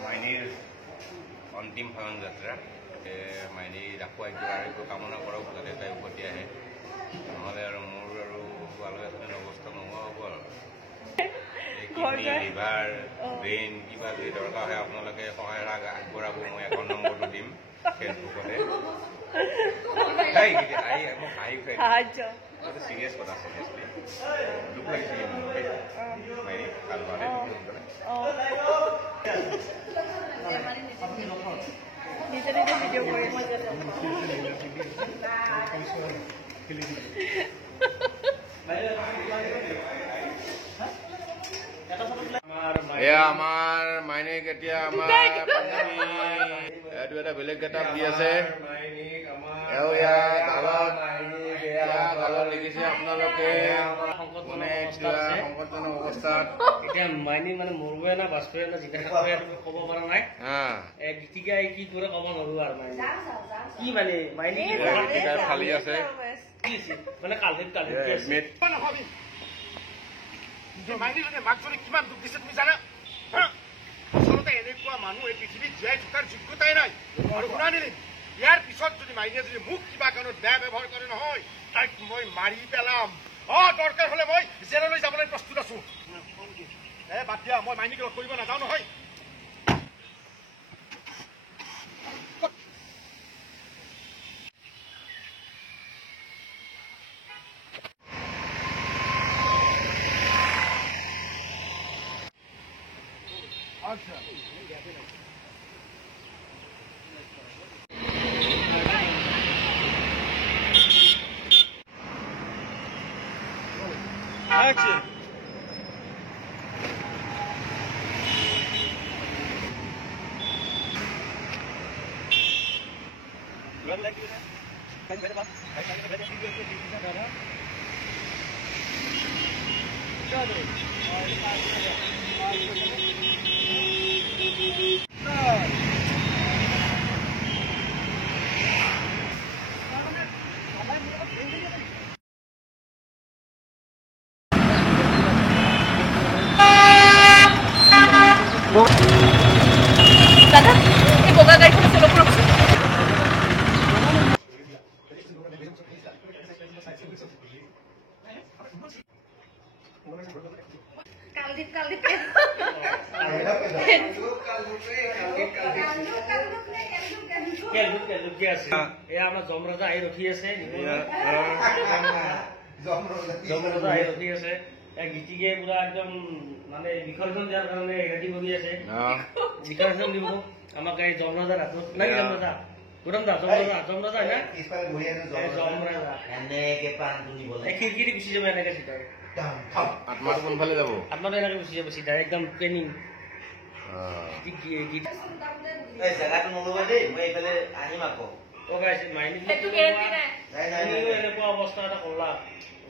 মাইনীৰ অন্তিম ভ্ৰমণ যাত্ৰা মাইনীৰ আৰোগ্য কামনা কৰক যাতে তাই উভতি আহে নহ'লে আৰু মোৰ আৰু আলহী এজনীৰ অৱস্থা নোহোৱা হ'ব আৰু কিডনী লিভাৰ ব্ৰেইন কিবা যদি দৰকাৰ হয় আপোনালোকে সহায়ৰ আগবঢ়াব মই একাউণ্ট নম্বৰটো দিম ফেচবুকতে চিৰিয়াছ কথা চিৰিয়াছলি দুখ লাগিছে মাইনী ভাল পালে এয়া আমাৰ মাইনীক এতিয়া আমাৰ এইটো এটা বেলেগ গেটআপ দি আছে গালত লিখিছে আপোনালোকে সংকটজনক অৱস্থাত এতিয়া মাইনী মানে মৰুৱে না বাস্তৱে না জিজ্ঞাসা কৰে ক'ব পৰা নাই গীতিকা কি কৰে ক'ব নোৱাৰো আৰু মাইনী কি মানে মাইনী খালি আছে মানে কালি মাইনীজনে মাকজনে কিমান দুখ দিছে তুমি জানা আচলতে এনেকুৱা মানুহ এই পৃথিৱীত জীয়াই থকাৰ যোগ্যতাই নাই আৰু শুনা নিলে ইয়াৰ পিছত যদি মাইনীয়ে যদি মোক কিবা কাৰণত বেয়া ব্যৱহাৰ কৰে নহয় তাইক মই মাৰি পেলাম দৰকাৰ হলে মই জেললৈ যাবলৈ প্ৰস্তুত আছো বাদ দিয়া মই মাইনীক লগ কৰিব নাযাওঁ নহয় Action. দাদা এই বগা গাড়ীখন চলো কৰকচোন আমাৰ যমৰাজা আহি ৰখি আছে গীতিকে পুৰা একদম মানে বিসৰ্জন দিয়াৰ কাৰণে ৰেডি কৰি আছে বিসৰ্জন দিব আমাক এই যমৰাজাৰ হাতত নাই যমৰাজা গুৰম দা যমৰাজা হয় না খিৰিকি গুচি যাব এনেকে চিধা আত্মাটো কোনফালে যাব আত্মাটো এনেকে গুচি যাব চিধা একদম ট্ৰেইনিং জেগাটো নলবা দেই মই এইফালে আহিম আকৌ এনেকুৱা অৱস্থা এটা কৰলা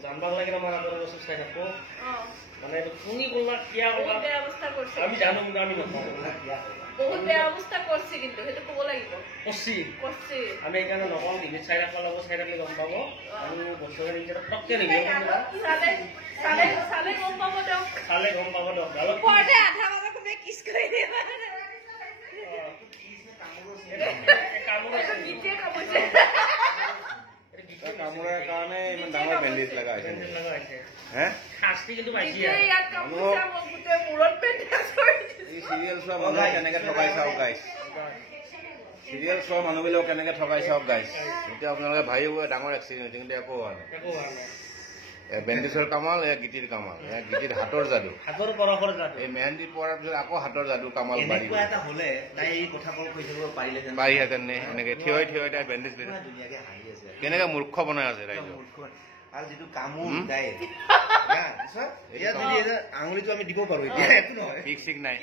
জানবা লাগিলে আমাৰ আগৰ বস্তু চাই থাকো মানে তুমি কৰলা কিয়া কৰলা আমি জানো কিন্তু আমি নকওঁ বহুত বেয়া অৱস্থা কৰিছে কিন্তু সেইটো ক'ব লাগিব কৰিছে আমি এইকাৰণে নকওঁ ডিলিট চাই ৰাখিব লাগিব চাই ৰাখিলে গম পাব আৰু বস্তুখিনি যেতিয়া টককে নিদিব চালে গম পাব দিয়ক ওপৰতে আধা বজা কোনে কিছ কৰি দিয়ে কামোৰাৰ কাৰণে ইমান ডাঙৰ বেণ্ডেজ লগা হৈছে চিৰিয়েল চোৱা মানুহ কেনেকে ঠগাই চাওক গাইছ চিৰিয়েল চোৱা মানুহবিলাক কেনেকে ঠগাই চাওক গাইছ এতিয়া আপোনালোকে ভাবিব ডাঙৰ এক্সিডেণ্ট হৈছে কিন্তু একো হোৱা নাই বেণ্ডেজৰ কামাল এয়া গীতিৰ কামাল এয়া গীতিৰ হাতৰ যাদু এই মেহেন্দি পৰাৰ পিছত আকৌ হাতৰ যাদু কামাল পাৰিহেঁতেন এনেকে থিয় থিয় তাই বেণ্ডেজ কেনেকে মূৰ্খ বনাই আছে ৰাইজক আৰু যিটো কামোৰ আঙুলিটো আমি দিব পাৰো বিষ চিক নাই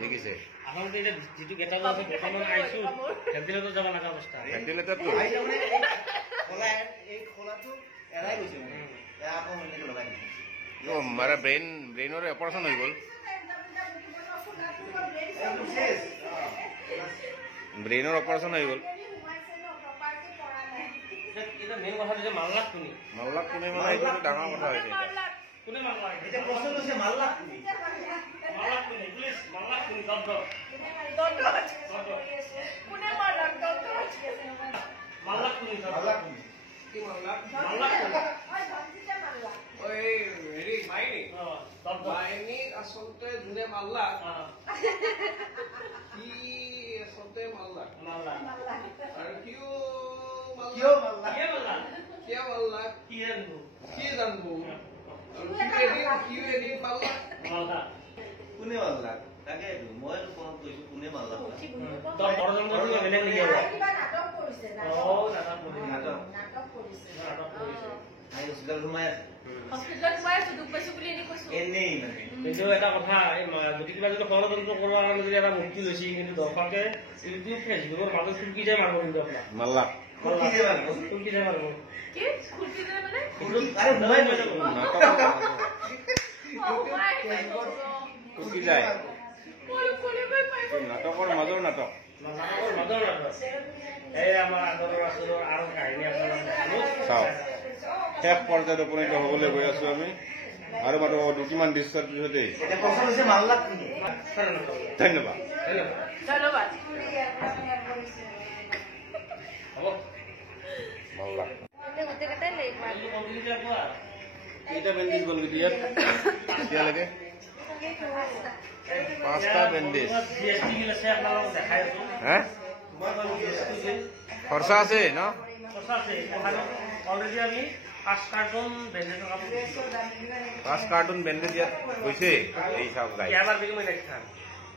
দেখিছে যিটো গেটা আছে বৰ্তমান আইছো ভেন্টিলেটৰ যাব লগা অৱস্থা ভেন্টিলেটৰটো মাৰা ব্ৰেইনৰ অপাৰেশ্যন হৈ গ'ল ব্ৰেইনৰ অপাৰেশ্যন হৈ গ'ল মেইন কথা যে মাল্লাক কোনে মানে এইটো ডাঙৰ কথা হৈছে কোনে মাল্লাক এতিয়া প্ৰশ্ন হৈছে মাল্লাক কোনে পুলিচ মাল্লাক আচলতে যোনে মাল্লা সি আচলতে মাল্লা আৰু কিয় মাল্লা কি জানবো আৰু কিয় এদিন পাল্লা কোনে মাল্লা তাকেইতো মইতো কৈছো কোনে মাল্লা হস্পিটেল সোমাই আছে এনেই মানে কিন্তু এটা কথা যদি কিবা যদি ষড়যন্ত্ৰ কৰাৰ কাৰণে যদি এটা মুক্তি লৈছে কিন্তু দৰ্শকে ইউটিউব ফেচবুকৰ মাজত চুলকি যায় মাৰিব কিন্তু আপোনাক মাল্লা চুলকি যায় মাৰিব টুকি যায় নাটকৰ মাজৰ নাটক এই আমাৰ আদৰৰ আচলৰ আৰু কাহিনী চাওক শেষ পৰ্যায়ত উপনীত হবলৈ গৈ আছো আমি আৰু মাত্ৰ দুটিমান দৃশ্যৰ পিছতেই এতিয়া প্ৰশ্ন হৈছে মাল্লা কোনে ধন্যবাদ মাল্লা কেইটা বেণ্ডেজ গ'ল ইয়াত এতিয়ালৈকে 5টা বেণ্ডেজ হা খৰচা আছে ন অলৰেডি আমি 5 কাৰ্টুন বেণ্ডেজ 5 কাৰ্টুন বেণ্ডেজ ইয়াত হৈছে এই চাওক গাই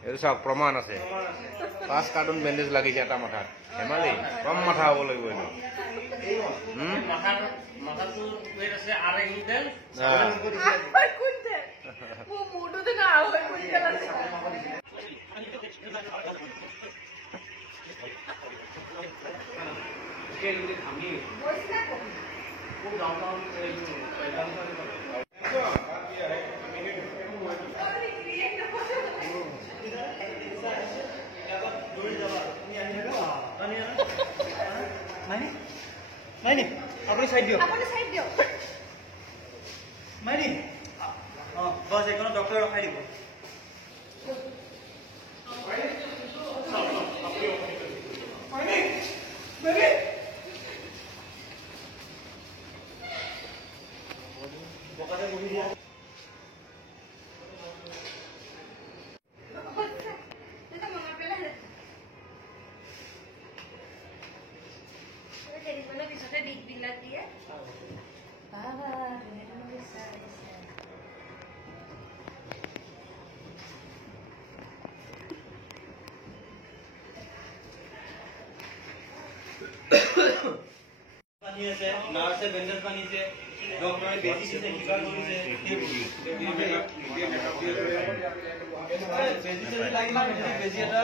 এইটো চাওক প্ৰমাণ আছে 5 কাৰ্টুন বেণ্ডেজ লাগিছে এটা মাথাত হেমালি কম মাথা হ'ব লাগিব এইটো মাথাটো ৱেট আছে 8 কুইণ্টেল আপুনি চাইড দিয়ক মাইনি বছ এইখনত ডক্টৰে ৰখাই দিব নাৰ্ছে বেণ্ডেজ বান্ধিছে ডক্টৰে বেজি দিছে কিবা কৰিছে বেজি এটা